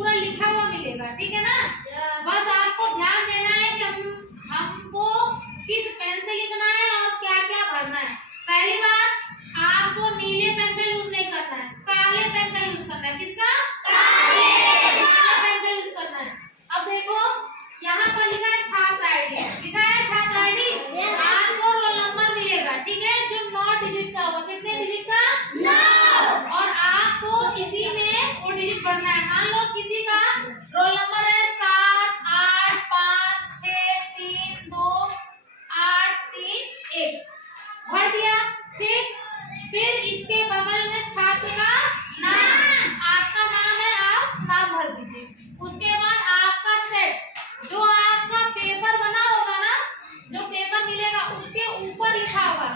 पूरा लिखा हुआ मिलेगा, ठीक है ना। बस आपको ध्यान देना है कि हमको किस पेन से लिखना है और क्या क्या भरना है। पहली बात, आपको नीले पेन का यूज नहीं करना है, काले पेन का यूज करना है। किसका? काले पेन का यूज करना है। अब देखो यहाँ पर लिखा है छात्र आईडी, लिखा है छात्र आईडी, आपको रोल नंबर मिलेगा, ठीक है, जो 9 डिजिट का होगा। कितने डिजिट का? 9। और आपको इसी में वो डिजिट भरना है। मान लो किसी का रोल नंबर है 7 8 5 6 3 2 8 3 1, भर दिया, ठीक। फिर इसके बगल में छात्र का नाम, आपका नाम है, आप नाम भर दीजिए। उसके बाद आपका सेट, जो आपका पेपर बना होगा ना, जो पेपर मिलेगा उसके ऊपर लिखा होगा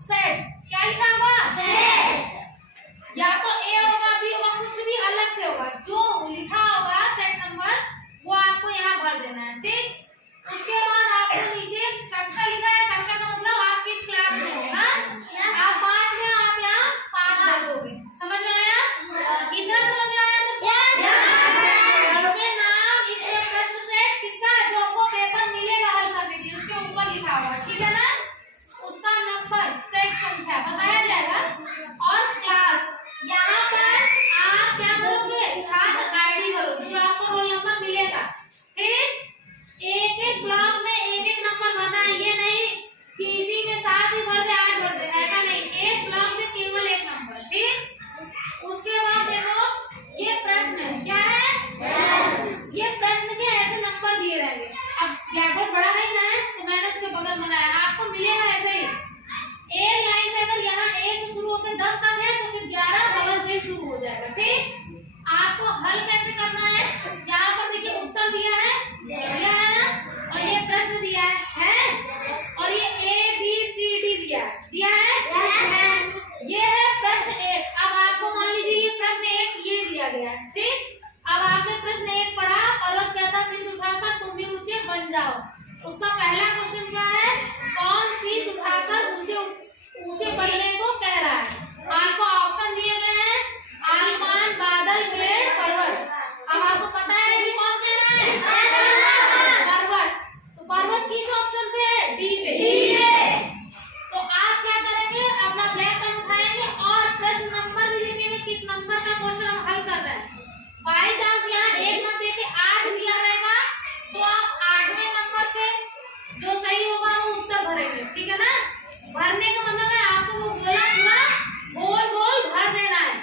सेट। क्या लिखा होगा? सेट। या तो ए होगा, बी होगा, कुछ भी अलग से होगा, जो लिखा होगा सेट नंबर वो आपको यहाँ भर देना है, ठीक। उसके बाद आपको नीचे कक्षा लिखा है, कक्षा का मतलब आप किस क्लास में हो, आप 5 में, आप यहाँ 5 भर दोगे। समझ में आया? कितना समझ में आया सबको? इसमें नाम, इसमें प्रश्न सेट किसका, जो आपको पेपर मिलेगा हल करने के लिए उसके ऊपर लिखा होगा, ठीक है ना। उसका नंबर, सेट संख्या बताया जाएगा। और क्लास, यहाँ पर आप क्या भरोगे? छात्र आईडी भरोगे, जो आपको रोल नंबर मिलेगा, ठीक। एक एक ब्लॉक में एक एक नंबर भरना है, ये नहीं कि इसी में 7 ही भर दे 8 भर दे, ऐसा नहीं, एक ब्लॉक में केवल एक नंबर, ठीक। उसके बाद देखो ये प्रश्न है, क्या है? ये प्रश्न के ऐसे नंबर दिए रहेंगे। अब जैकेट बड़ा नहीं ना है तो मैंने उसके बगल बनाया, आपको मिलेगा ऐसे ही। एक लाइन से अगर यहाँ 1 से शुरू होकर 10 तक है तो फिर 11 बगल से ही शुरू हो जाएगा, ठीक। आपको हल कैसे करना है? यहाँ पर देखिए उत्तर दिया है ना, और ये प्रश्न दिया है, और ये A B C D दिया है। ये है प्रश्न 1। अब आपको मान लीजिए ये प्रश्न 1 ये दिया गया है, ठीक। अब आपने प्रश्न 1 पढ़ा, पर्वत कहता शीश उठाकर तुम भी ऊंचे बन जाओ। उसका पहला क्वेश्चन क्या है? कौन शीश उठाकर ऊंचे बनने को कह रहा है? आपको ऑप्शन दिए गए हैं, आसमान, बादल, पेड़, पर्वत। अब आपको पता है कि कौन कह रहा है? पर्वत। तो पर्वत किस ऑप्शन पे है? डी पे। तो आप क्या करेंगे? अपना ब्लैक पेन उठाएंगे और प्रश्न नंबर भी देखेंगे, किस नंबर का क्वेश्चन हम हल कर रहे हैं। बाई चांस यहाँ 1 ना देके 8 दिया रहेगा तो आप 8वें नंबर पे जो सही होगा वो उत्तर भरेंगे, ठीक है ना। भरने का मतलब है आपको वो गोला पूरा गोल गोल भर देना है।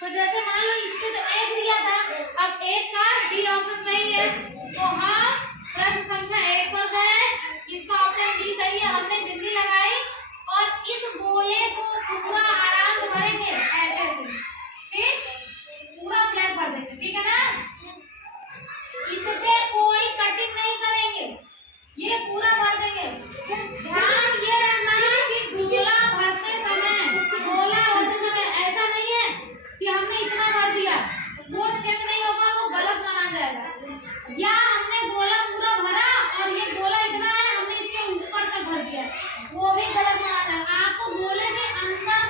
तो जैसे मान लो इसमें तो 1 दिया था, अब 1 का डी ऑप्शन सही है तो हम प्रश्न संख्या 1 पर गए, इसका ऑप्शन डी सही है, हमने बिंदी लगाई और इस गोले को पूरा आराम से भरेंगे ऐसे से, ठीक, पूरा फ्लैग भर देंगे, ठीक है ना। इस पे कोई कटिंग नहीं करेंगे, ये पूरा भर देंगे। ध्यान ये रखना है कि गुजला भरते समय, गोला भरते समय ऐसा नहीं है कि हमने इतना भर दिया, वो चेक नहीं होगा, वो गलत माना जाएगा। या हमने गोला पूरा भरा और ये गोला इतना है, हमने इसके ऊपर तक भर दिया, वो भी गलत माना जाएगा। आपको गोले के अंदर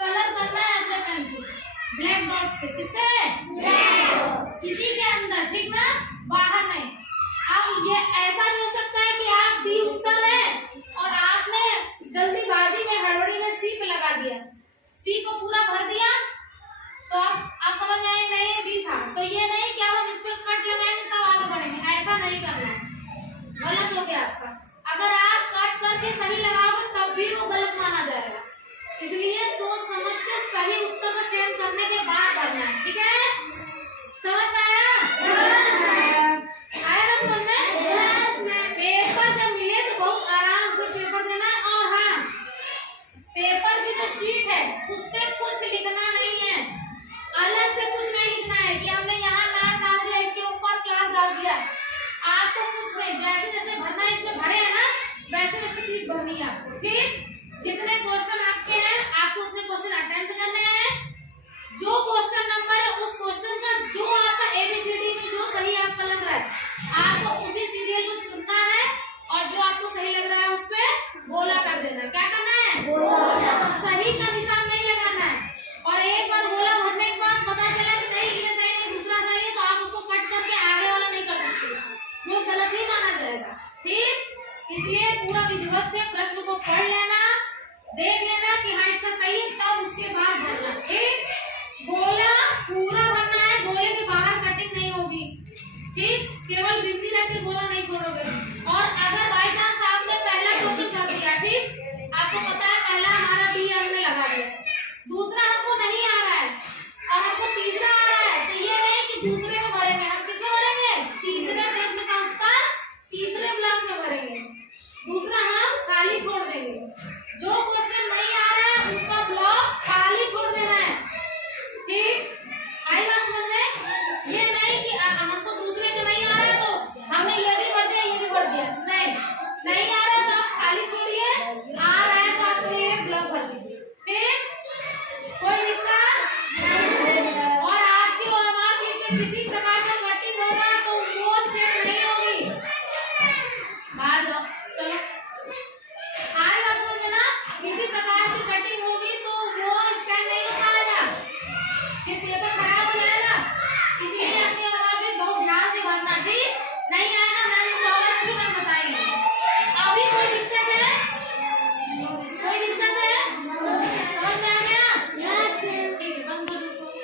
कलर करना है अपने पेन से, ब्लैक डॉट से। किससे? इसी के अंदर, ठीक ना, बाहर नहीं। अब ये ऐसा भी हो सकता है कि आप डी उत्तर है और आपने जल्दीबाजी में, हड़बड़ी में सी पे लगा दिया, सी को पूरा भर दिया, तो आप समझ आए नहीं डी था, तो ये नहीं कि आप इस पे कट लगाएंगे तब आगे बढ़ेंगे, ऐसा नहीं करना है, गलत हो गया आपका। अगर आप कट करके सही लगाओगे तब भी वो गलत माना जाएगा, इसलिए सोच समझ के सही उत्तर का चयन करने के बाद भरना है, ठीक है। दूसरे में भरेंगे। हम किस में भरेंगे? तीसरे प्रश्न का उत्तर तीसरे ब्लॉक में भरेंगे, दूसरा हम खाली छोड़ देंगे। जो क्वेश्चन नहीं आ रहा है उसका ब्लॉक खाली छोड़ देना है, ठीक? आई बात समझ में? ये नहीं कि हमको दूसरे के नहीं आ रहा है तो हमने ये भी भर दिया ये भी भर दिया, नहीं आ रहा है तो आप खाली छोड़िए, आ रहा है तो आप ये ब्लॉक भर दीजिए, ठीक? कोई दिक्कत? और आपकी और हमारी सीट में किसी